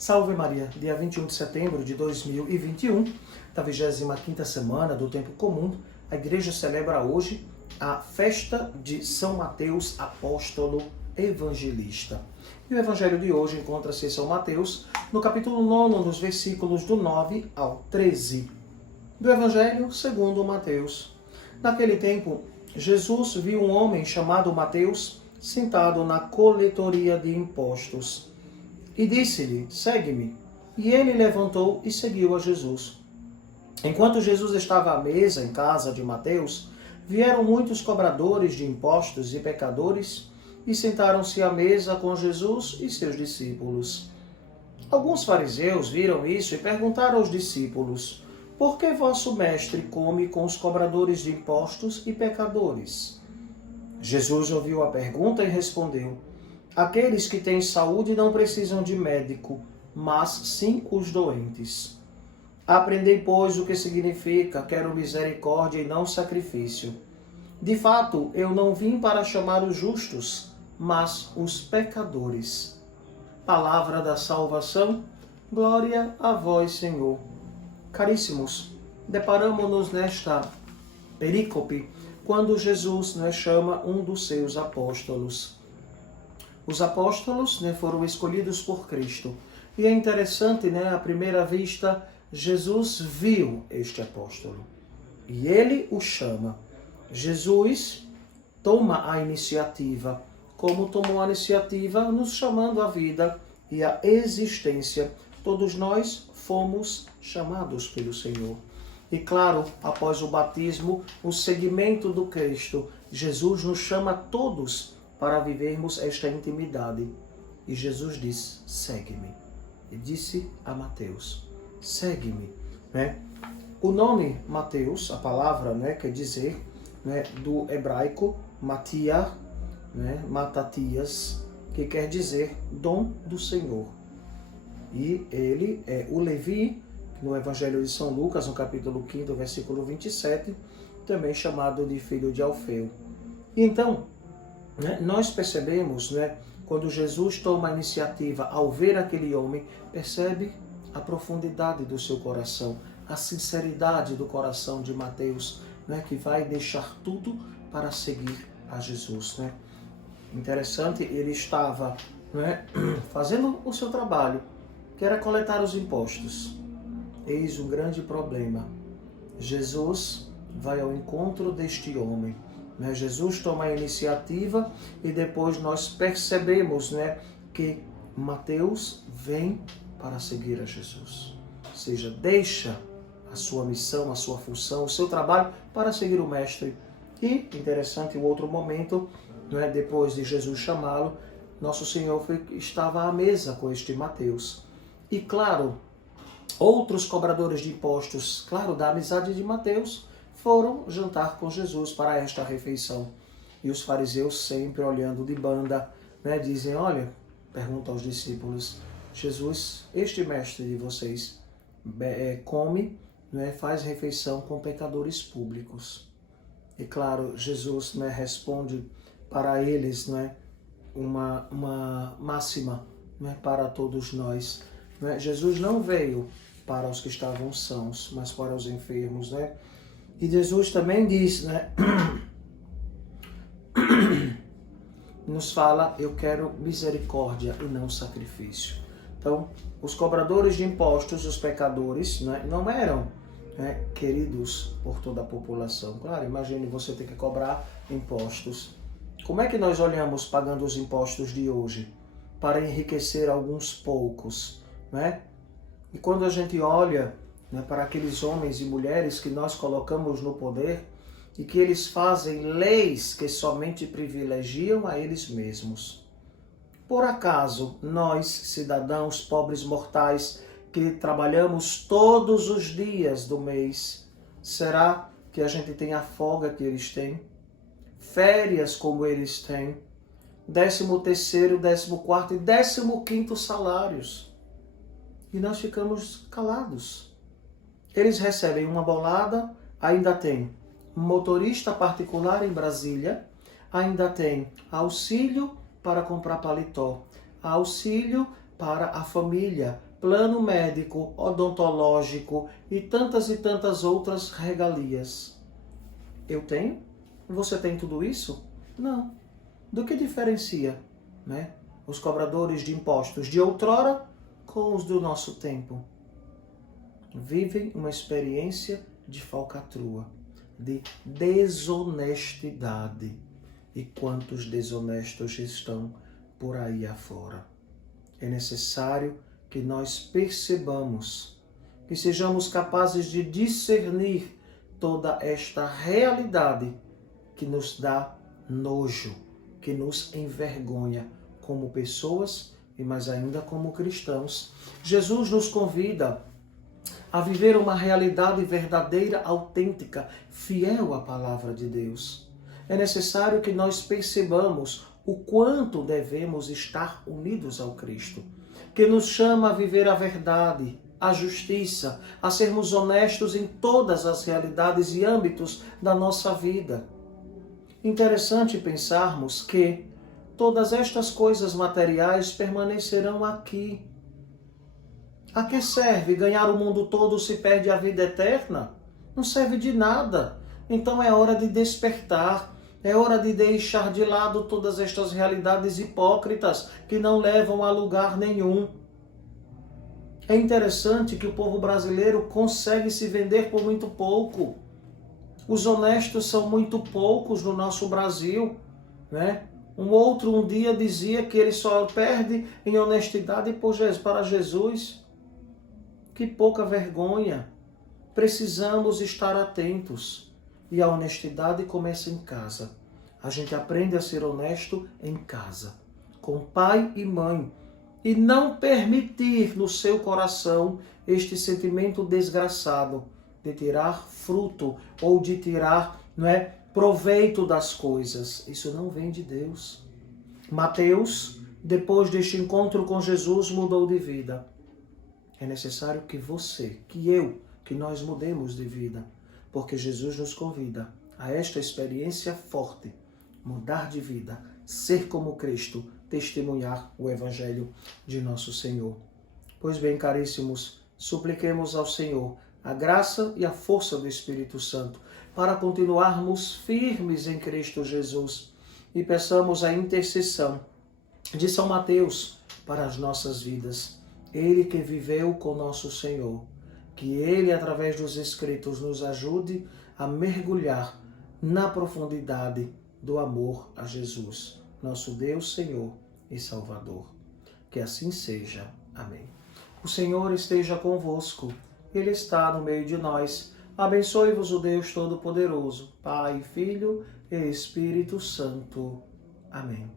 Salve Maria, dia 21 de setembro de 2021, da 25ª semana do Tempo Comum, a Igreja celebra hoje a festa de São Mateus, apóstolo evangelista. E o Evangelho de hoje encontra-se em São Mateus, no capítulo 9, nos versículos do 9 ao 13. Do Evangelho segundo Mateus. Naquele tempo, Jesus viu um homem chamado Mateus sentado na coletoria de impostos. E disse-lhe, segue-me. E ele levantou e seguiu a Jesus. Enquanto Jesus estava à mesa em casa de Mateus, vieram muitos cobradores de impostos e pecadores e sentaram-se à mesa com Jesus e seus discípulos. Alguns fariseus viram isso e perguntaram aos discípulos, por que vosso mestre come com os cobradores de impostos e pecadores? Jesus ouviu a pergunta e respondeu, aqueles que têm saúde não precisam de médico, mas sim os doentes. Aprendei, pois, o que significa quero misericórdia e não sacrifício. De fato, eu não vim para chamar os justos, mas os pecadores. Palavra da salvação, glória a vós, Senhor. Caríssimos, deparamo-nos nesta perícope quando Jesus chama um dos seus apóstolos. Os apóstolos foram escolhidos por Cristo. E é interessante, à primeira vista, Jesus viu este apóstolo. E ele o chama. Jesus toma a iniciativa, como tomou a iniciativa nos chamando à vida e à existência. Todos nós fomos chamados pelo Senhor. E claro, após o batismo, o seguimento do Cristo, Jesus nos chama a todos para vivermos esta intimidade. E Jesus disse, segue-me. E disse a Mateus, segue-me. O nome Mateus, a palavra quer dizer, do hebraico, Matia, Matatias, que quer dizer dom do Senhor. E ele é o Levi, no Evangelho de São Lucas, no capítulo 5, versículo 27, também chamado de filho de Alfeu. E então, nós percebemos, quando Jesus toma a iniciativa ao ver aquele homem, percebe a profundidade do seu coração, a sinceridade do coração de Mateus, que vai deixar tudo para seguir a Jesus. Interessante, ele estava fazendo o seu trabalho, que era coletar os impostos. Eis um grande problema. Jesus vai ao encontro deste homem. Jesus toma a iniciativa e depois nós percebemos que Mateus vem para seguir a Jesus. Ou seja, deixa a sua missão, a sua função, o seu trabalho para seguir o Mestre. E, interessante, o outro momento, depois de Jesus chamá-lo, Nosso Senhor estava à mesa com este Mateus. E claro, outros cobradores de impostos, claro, da amizade de Mateus, foram jantar com Jesus para esta refeição. E os fariseus, sempre olhando de banda, dizem, olha, perguntam aos discípulos, Jesus, este mestre de vocês, come, faz refeição com pecadores públicos. E claro, Jesus responde para eles uma máxima para todos nós. Jesus não veio para os que estavam sãos, mas para os enfermos. E Jesus também diz, nos fala, eu quero misericórdia e não sacrifício. Então, os cobradores de impostos, os pecadores, não eram queridos por toda a população. Claro, imagine você ter que cobrar impostos. Como é que nós olhamos pagando os impostos de hoje? Para enriquecer alguns poucos, E quando a gente olha para aqueles homens e mulheres que nós colocamos no poder e que eles fazem leis que somente privilegiam a eles mesmos. Por acaso, nós, cidadãos pobres mortais, que trabalhamos todos os dias do mês, será que a gente tem a folga que eles têm? Férias como eles têm? 13º, 14º e 15º salários. E nós ficamos calados. Eles recebem uma bolada, ainda tem motorista particular em Brasília, ainda tem auxílio para comprar paletó, auxílio para a família, plano médico, odontológico e tantas outras regalias. Eu tenho? Você tem tudo isso? Não. Do que diferencia, né, os cobradores de impostos de outrora com os do nosso tempo? Vivem uma experiência de falcatrua, de desonestidade. E quantos desonestos estão por aí afora? É necessário que nós percebamos, que sejamos capazes de discernir toda esta realidade que nos dá nojo, que nos envergonha como pessoas e mais ainda como cristãos. Jesus nos convida a viver uma realidade verdadeira, autêntica, fiel à palavra de Deus. É necessário que nós percebamos o quanto devemos estar unidos ao Cristo, que nos chama a viver a verdade, a justiça, a sermos honestos em todas as realidades e âmbitos da nossa vida. Interessante pensarmos que todas estas coisas materiais permanecerão aqui. A que serve ganhar o mundo todo se perde a vida eterna? Não serve de nada. Então é hora de despertar, é hora de deixar de lado todas estas realidades hipócritas que não levam a lugar nenhum. É interessante que o povo brasileiro consegue se vender por muito pouco. Os honestos são muito poucos no nosso Brasil, né? Um dia dizia que ele só perde em honestidade para Jesus. Que pouca vergonha! Precisamos estar atentos. E a honestidade começa em casa. A gente aprende a ser honesto em casa, com pai e mãe. E não permitir no seu coração este sentimento desgraçado de tirar fruto ou de tirar, proveito das coisas. Isso não vem de Deus. Mateus, depois deste encontro com Jesus, mudou de vida. É necessário que você, que nós mudemos de vida, porque Jesus nos convida a esta experiência forte, mudar de vida, ser como Cristo, testemunhar o Evangelho de nosso Senhor. Pois bem, caríssimos, supliquemos ao Senhor a graça e a força do Espírito Santo para continuarmos firmes em Cristo Jesus e peçamos a intercessão de São Mateus para as nossas vidas. Ele que viveu com nosso Senhor, que Ele, através dos Escritos, nos ajude a mergulhar na profundidade do amor a Jesus, nosso Deus, Senhor e Salvador. Que assim seja. Amém. O Senhor esteja convosco, Ele está no meio de nós. Abençoe-vos o Deus Todo-Poderoso, Pai, Filho e Espírito Santo. Amém.